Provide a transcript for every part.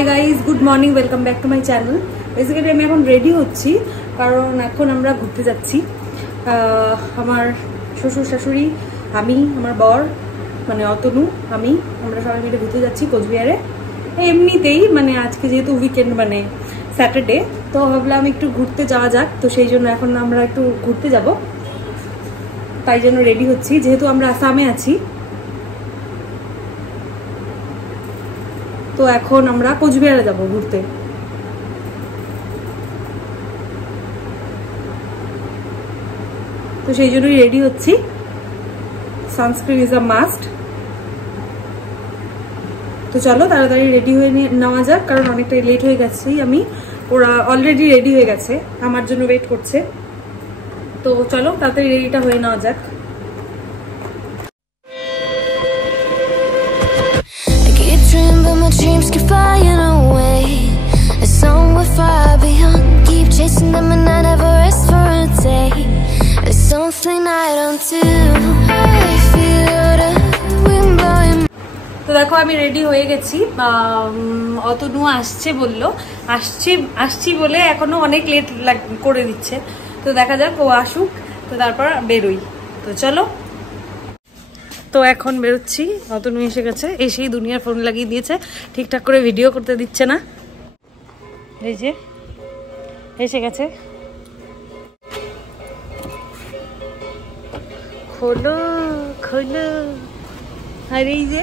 High guys good morning welcome back to my channel. Basically আমি এখন ready হচ্ছি কারণ এখন আমরা ঘুরতে যাচ্ছি। আমার শ্বশুর শাশুড়ি, আমি, আমার বর মানে অতনু, আমরা সবাই মিলে ঘুরতে যাচ্ছি কোচবিহারে। এমনিতেই মানে আজকে যেহেতু উইকেন্ড মানে স্যাটারডে, তো ভাবলাম একটু ঘুরতে যাওয়া যাক। তো সেই জন্য এখন আমরা একটু ঘুরতে যাব, তাই জন্য রেডি হচ্ছি। যেহেতু আমরা আসামে আছি, তো এখন আমরা কোচবিহারে যাব ঘুরতে। তো সেই জন্যই রেডি হচ্ছি। Sunscreen is a must. তো চলো তাড়াতাড়ি রেডি হয়ে নেওয়া যাক, কারণ অনেকটাই লেট হয়ে গেছি আমি। ওরা অলরেডি রেডি হয়ে গেছে, আমার জন্য ওয়েট করছে। তো চলো তাড়াতাড়ি রেডিটা হয়ে নেওয়া যাক। Dreams keep flying away, as somewhere far beyond. Keep chasing them and I never rest for a day. There's something I don't do. I feel the wind blowing. তো দেখো আমি রেডি হয়ে গেছি। অতনু আসছে বললো, আসছি বলে এখনো অনেক লেট করে দিচ্ছে। তো দেখা যাক, ও আসুক তো তারপর বেরোই। তো চলো, তো এখন বেরোচ্ছি। অতনু এসে গেছে, এসেই দুনিয়ার ফোন লাগিয়ে দিয়েছে, ঠিকঠাক করে ভিডিও করতে দিচ্ছে না। এই যে এসে গেছে, খোলো খোলো। আর এই যে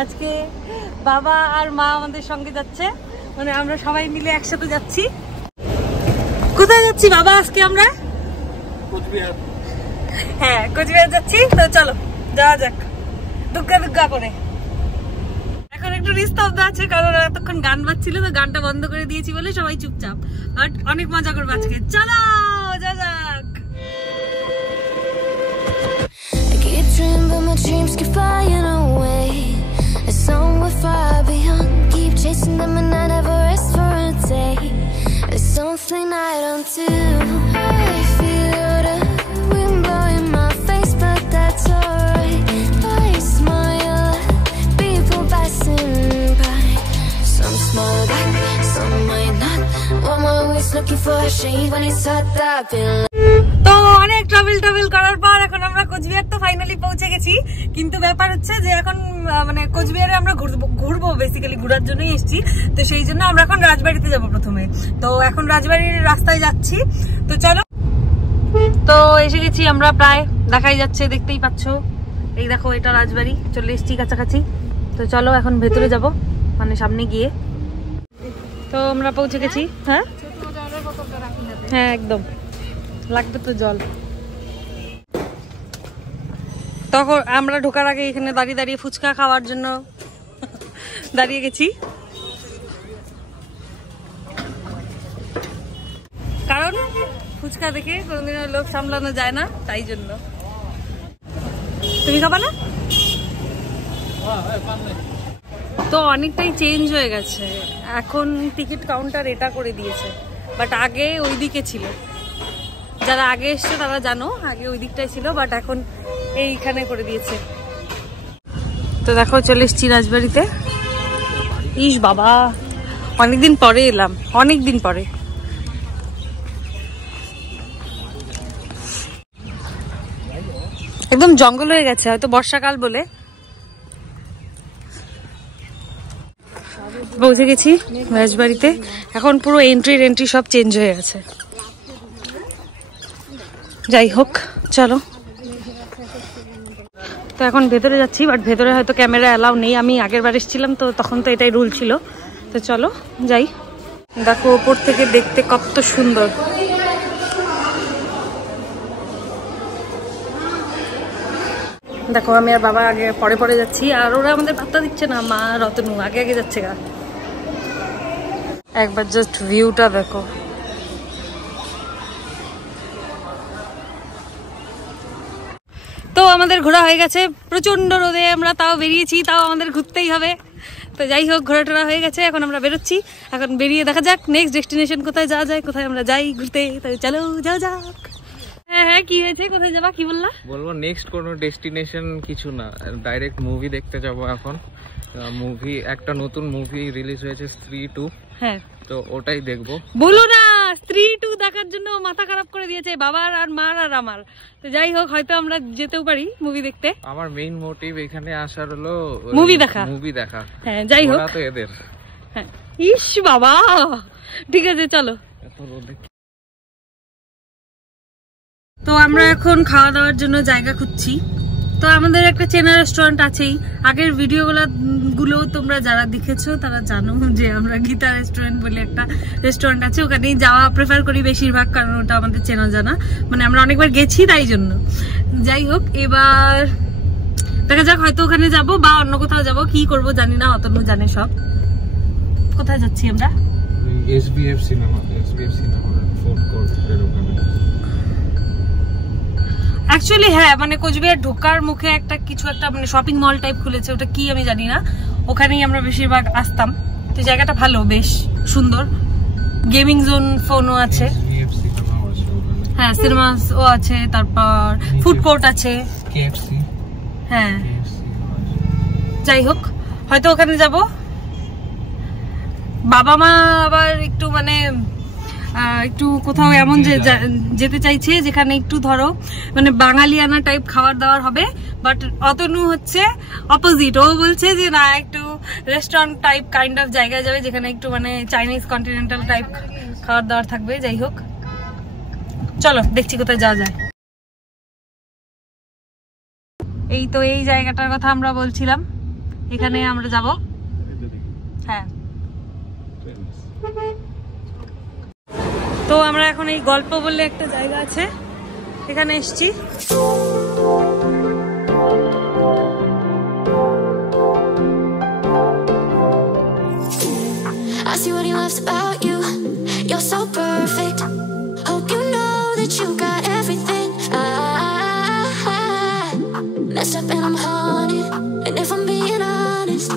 আজকে বাবা আর মা আমাদের সঙ্গে যাচ্ছে, মানে আমরা সবাই মিলে একসাথে যাচ্ছি। কোথায় যাচ্ছি বাবা আজকে? আমরা কোচবিহার। হ্যাঁ, কোচবিহার যাচ্ছি। তো চলো যাওয়া যাক, দুগ্গা দুগ্গা করে। এখন একটু নিস্তব্ধ আছে, কারণ এতক্ষণ গান বাজছিল, তো গানটা বন্ধ করে দিয়েছি বলে সবাই চুপচাপ। বাট অনেক মজা করবো আজকে, চলো যা যাক। Dream, but my dreams keep flying away. It's somewhere far beyond. Keep chasing them and I never rest for a day. There's something I don't do. I feel the wind blowing my face, but that's alright. I smile at people passing by. Some smile back, some might not. I'm always looking for a shade when it's hot. I've been তো অনেক travel করার পর এখন আমরা কোচবিহার তো finally পৌঁছে গেছি। কিন্তু ব্যাপার হচ্ছে যে এখন মানে কোচবিহারে আমরা ঘুরবো, বেসিক্যালি ঘোরার জন্যই এসেছি। তো সেই জন্য আমরা এখন রাজবাড়িতে যাব প্রথমে। তো এখন রাজবাড়ির রাস্তায় যাচ্ছি। তো চলো, তো এসে গেছি আমরা, প্রায় দেখাই যাচ্ছে, দেখতেই পাচ্ছ। এই দেখো, এটা রাজবাড়ি, চলে এসেছি কাছাকাছি। তো চলো এখন ভেতরে যাব, মানে সামনে গিয়ে। তো আমরা পৌঁছে গেছি। হ্যাঁ হ্যাঁ একদম লাগবে তো জল। তখন আমরা ঢোকার আগে এখানে দাঁড়িয়ে দাঁড়িয়ে ফুচকা খাওয়ার জন্য দাঁড়িয়ে গেছি, কারণ ফুচকা দেখে কোনোদিনও লোক সামলানো যায় না, তাই জন্য। তুমি খাবা না? তো অনেকটাই চেঞ্জ হয়ে গেছে, এখন টিকিট কাউন্টার এটা করে দিয়েছে, বাট আগে ওই দিকে ছিল। যারা আগে এসছে তারা জানো, আগে ওই দিকটাই ছিল, বাট এখন এইখানে করে দিয়েছে। তো দেখো চলে এসছি রাজবাড়িতে। ইস বাবা, অনেকদিন পরে এলাম, অনেকদিন পরে। একদম জঙ্গল হয়ে গেছে, হয়তো বর্ষাকাল বলে। পৌঁছে গেছি রাজবাড়িতে। এখন পুরো এন্ট্রি সব চেঞ্জ হয়ে গেছে। যাই হোক, চলো। তো এখন ভেতরে যাচ্ছি, বাট ভেতরে হয়তো ক্যামেরা অ্যালাউ নেই। আমি আগের বার এসেছিলাম, তো তখন তো এটাই রুল ছিল। তো চলো যাই। দেখো ওপর থেকে দেখতে কত সুন্দর। দেখো আমি আর বাবা আগে পরে যাচ্ছি, আর ওরা আমাদের পাত্তা দিচ্ছে না। মা রতনু আগে যাচ্ছে গা। একবার জাস্ট ভিউটা দেখো। তো আমাদের ঘোরা হয়ে গেছে, প্রচন্ড রোদে আমরা তাও বেরিয়েছি, তাও আমাদের ঘুরতেই হবে। তো যাই হোক, ঘোরা টোরা হয়ে গেছে, এখন আমরা বেরোচ্ছি। এখন বেরিয়ে দেখা যাক নেক্সট ডেস্টিনেশন কোথায় যাওয়া যায়, কোথায় আমরা যাই ঘুরতে। তাই চলো যাও যাক। হ্যাঁ কি হয়েছে, কোথায় যাবা, কি বললা? বলবো নেক্সট কোনো ডেস্টিনেশন কিছু না, ডাইরেক্ট মুভি দেখতে যাব এখন। মুভি একটা নতুন মুভি রিলিজ হয়েছে স্ত্রী 2। হ্যাঁ তো ওটাই দেখবো। বলো না, স্ত্রী 2 দেখার জন্য মাথা খারাপ করে দিয়েছে বাবার আর মার আর আমার। তো যাই হোক, হয়তো আমরা যেতেও পারি মুভি দেখতে। আমার মেইন মোটিভ এখানে আসার হলো মুভি দেখা। হ্যাঁ যাই হোক, তো এদের হ্যাঁ ইস বাবা, ঠিক আছে চলো। তো আমরা এখন খাওয়া দাওয়ার জন্য জায়গা খুঁজছি। তো আমাদের একটা চেনা রেস্টুরেন্ট আছেই, আগের ভিডিওগুলো তোমরা যারা দেখেছো তারা জানো যে আমরা গীতা রেস্টুরেন্ট বলে একটা রেস্টুরেন্ট আছে, ওখানেই যাওয়া প্রেফার করি বেশিরভাগ, কারণ ওটা আমাদের চেনা জানা, মানে আমরা অনেকবার গেছি তাই জন্য। যাই হোক, এবার দেখা যাক, হয়তো ওখানে যাব বা অন্য কোথাও যাব, কি করব জানি না, অতনু জানে সব। কোথায় যাচ্ছি আমরা? এসবিএফ সিনেমা ফুড কোর্ট এর ওখানে। অ্যাকচুয়ালি হ্যাঁ, মানে কোচবিহার ঢোকার মুখে একটা কিছু একটা মানে শপিং মল টাইপ খুলেছে, ওটা কি আমি জানি না, ওখানেই আমরা বেশিরভাগ আসতাম। তো জায়গাটা ভালো, বেশ সুন্দর, গেমিং জোন ফোনও আছে, হ্যাঁ সিনেমাও আছে, তারপর ফুড কোর্ট আছে, কেএফসি। হ্যাঁ যাই হোক, হয়তো ওখানে যাব। বাবা মা আবার একটু মানে একটু কোথাও এমন যে যেতে চাইছে যেখানে একটু ধরো মানে বাঙালিয়ানা টাইপ খাবার দাবার হবে, বাট অতনু হচ্ছে অপোজিট, ও বলছে যে না একটু রেস্টুরেন্ট টাইপ কাইন্ড অফ জায়গায় যাবে যেখানে একটু মানে চাইনিজ কন্টিনেন্টাল টাইপ খাবার দাবার থাকবে। যাই হোক চলো দেখছি কোথায় যাওয়া যায়। এই তো এই জায়গাটার কথা আমরা বলছিলাম, এখানে আমরা যাব। হ্যাঁ তো আমরা এখন এই গল্প বললে একটা জায়গা আছে, এখানে এসছি। I see what he loves about you. You're so perfect. Hope you know that you got everything. I messed up and I'm haunted. And if I'm being honest,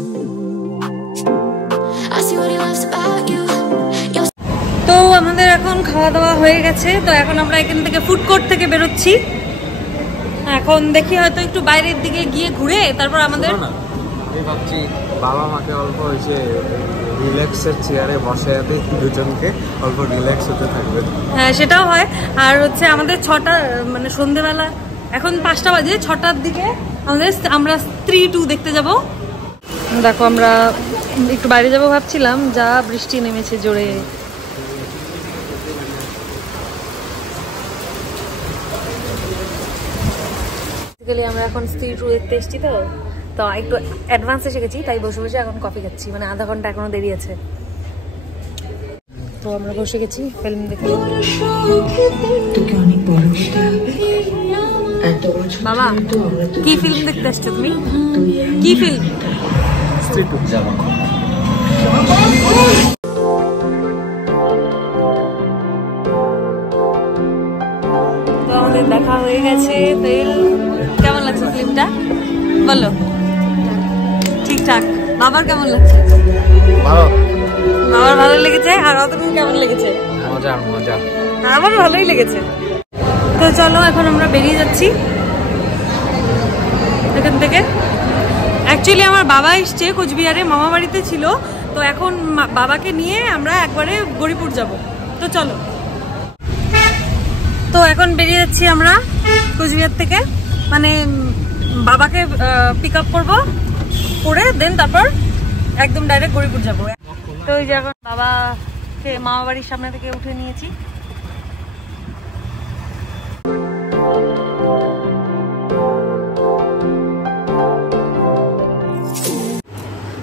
I see what he loves about you. তো আমাদের এখন খাওয়া দাওয়া হয়ে গেছে, তো এখন আমরা এখান থেকে ফুড কোর্ট থেকে বেরোচ্ছি। এখন দেখি হয়তো একটু বাইরের দিকে গিয়ে ঘুরে তারপর আমাদের আমি ভাবছি বাবা মাকে অল্প হয়েছে রিল্যাক্সের চেয়ারে বসে দুজনকে অল্প রিল্যাক্স হতে থাকবে। হ্যাঁ সেটাও হয়। আর হচ্ছে আমাদের 6টা মানে সন্ধ্যেবেলা, এখন 5টা বাজে, 6টার দিকে আমরা স্ত্রী 2 দেখতে যাব। দেখো আমরা একটু বাইরে যাব ভাবছিলাম, যা বৃষ্টি নেমেছে জোরে। আমরা এখন স্ত্রী 2 দেখতে এসেছি, তো একটু অ্যাডভান্স এসে গেছি, তাই বসে বসে এখন কফি খাচ্ছি, মানে আধা ঘন্টা এখনো দেরি আছে। তো আমরা বসে গেছি ফিল্ম দেখতে। বাবা কি ফিল্ম দেখতে আসছো তুমি? কি ফিল্ম? স্ত্রী 2 যাবো। তো আমাদের দেখা হয়ে গেছে। কেমন লাগছে ফিল্মটা বলো? ঠিকঠাক। বাবার কেমন লাগছে? ভালো। বাবার ভালো লেগেছে। আর অতটুকু কেমন লেগেছে? মজা মজা। আমার ভালোই লেগেছে। তো চলো এখন আমরা বেরিয়ে যাচ্ছি এখান থেকে। অ্যাকচুয়ালি আমার বাবা এসছে কোচবিহারে, মামা বাড়িতে ছিল, তো এখন বাবাকে নিয়ে আমরা একবারে গৌরীপুর যাব। তো চলো, তো এখন বেরিয়ে যাচ্ছি আমরা কোচবিহার থেকে, মানে বাবাকে পিক আপ করবো, করে দেন তারপর একদম ডাইরেক্ট গৌরীপুর যাবো। তো ওই যে এখন বাবাকে মামা বাড়ির সামনে থেকে উঠে নিয়েছি।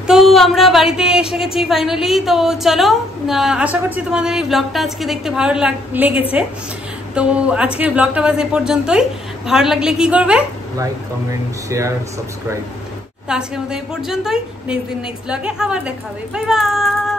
তো আমরা বাড়িতে এসে গেছি ফাইনালি। তো চলো, আশা করছি তোমাদের এই ব্লগটা আজকে দেখতে ভালো লেগেছে। তো আজকের ব্লগটা বাস এ পর্যন্তই। ভালো লাগলে কি করবে? Like, comment, share, subscribe. তো আজকের মতো এই পর্যন্তই। নেক্সট ব্লগে আবার দেখা হবে। Bye bye.